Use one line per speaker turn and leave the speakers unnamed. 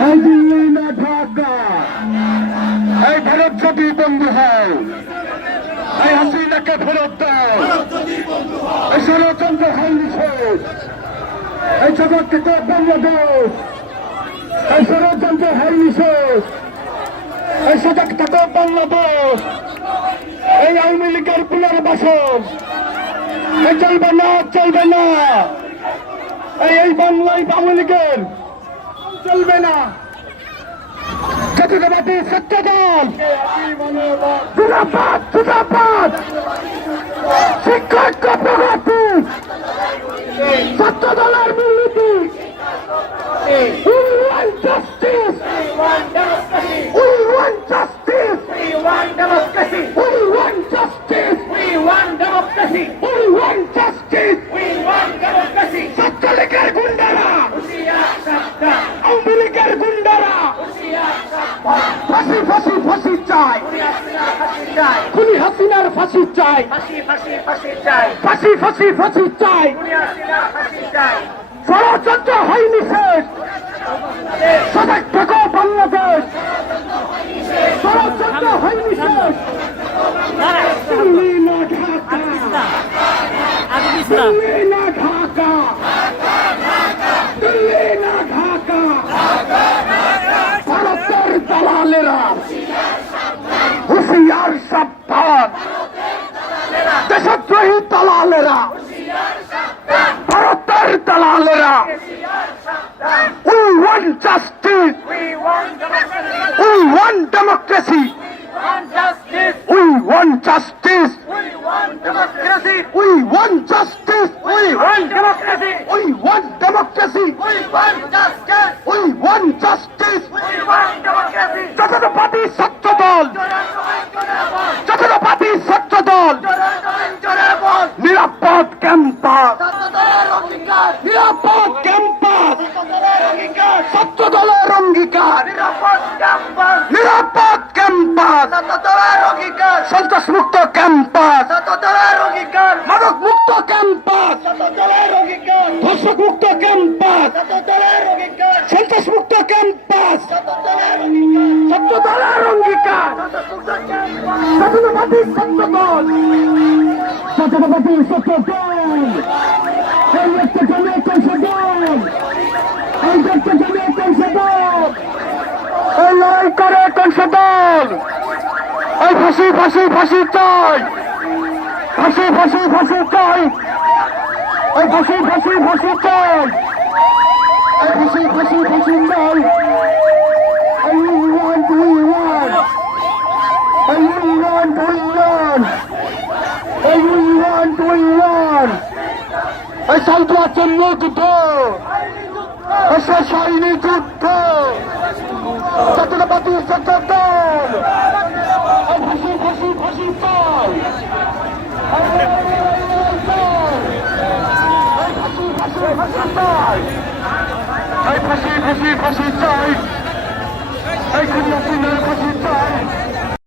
এই দিল্লি না ঢাকা এই ভারত যদি বন্ধু হয় হাসিনাকে ফেরত দাও। এই ষড়যন্ত্র শেষ এই জগৎকে তো এই ষড়যন্ত্র থাকো বাংলাদেশ। এই আওয়ামী লীগের পুনর্বাসন। এই চলবে না চলবে না। এই বাংলায় আওয়ামী লীগের চলবে না। জাতীয়তাবাদী শিক্ষক কর্মঘাতী সত্য দলের দুর্নীতি We want justice. We want justice. We want justice. We want justice. ছাত্রলীগের গুন্ডারা আওয়ামী লীগের গুন্ডারা ফাঁসি ফাঁসি ফাঁসি চাই খুনি হাসিনার ফাঁসি চাই ফাঁসি ফাঁসি ফাঁসি চাই ষড়যন্ত্র হয়নি না ঢাকা দিল্লি না ঢাকা ভারতের দালালেরা হুশিয়ার সাবধান দেশদ্রোহী দালালেরা ভারতের দালালেরা We want justice. We want democracy. We want justice. We want justice. We want democracy. We want justice. জাতীয়তাবাদী ছাত্র দল। জাতীয়তাবাদী ছাত্র দল। নিরাপদ ক্যাম্পাস। নিরাপদ ক্যাম্পাস। ছাত্র দলের অঙ্গীকার। নিরাপদ ক্যাম্পাস। সন্ত্রাস মুক্ত ক্যাম্পাস। মাদক মুক্ত ক্যাম্পাস। ধর্ষক মুক্ত ক্যাম্পাস। সন্ত্রাস মুক্ত ক্যাম্পাস ছাত্র দলের অঙ্গীকার জাতীয়তাবাদী ছাত্র দল জাতীয়তাবাদী ছাত্র দল এই একটা জমি এই একটা জমি এই লড়াই করে এই ফাঁসি ফাঁসি ফাঁসি চাই। ফাঁসি ফাঁসি ফাঁসি চাই। এই ফাঁসি ফাঁসি ফাঁসি চাই। এই ফাঁসি ফাঁসি ফাঁসি চাই। we want we want এই we want we want এই সালতুয়া জন্য যুদ্ধ শেষ হয়নি যুদ্ধ। ছাত্রবাদী ছাত্র দল ফাঁসি ফাঁসি ফাঁসি এই ফাঁসি ফাঁসি ফাঁসি চাই। এই খুনি ফাঁসি চাই।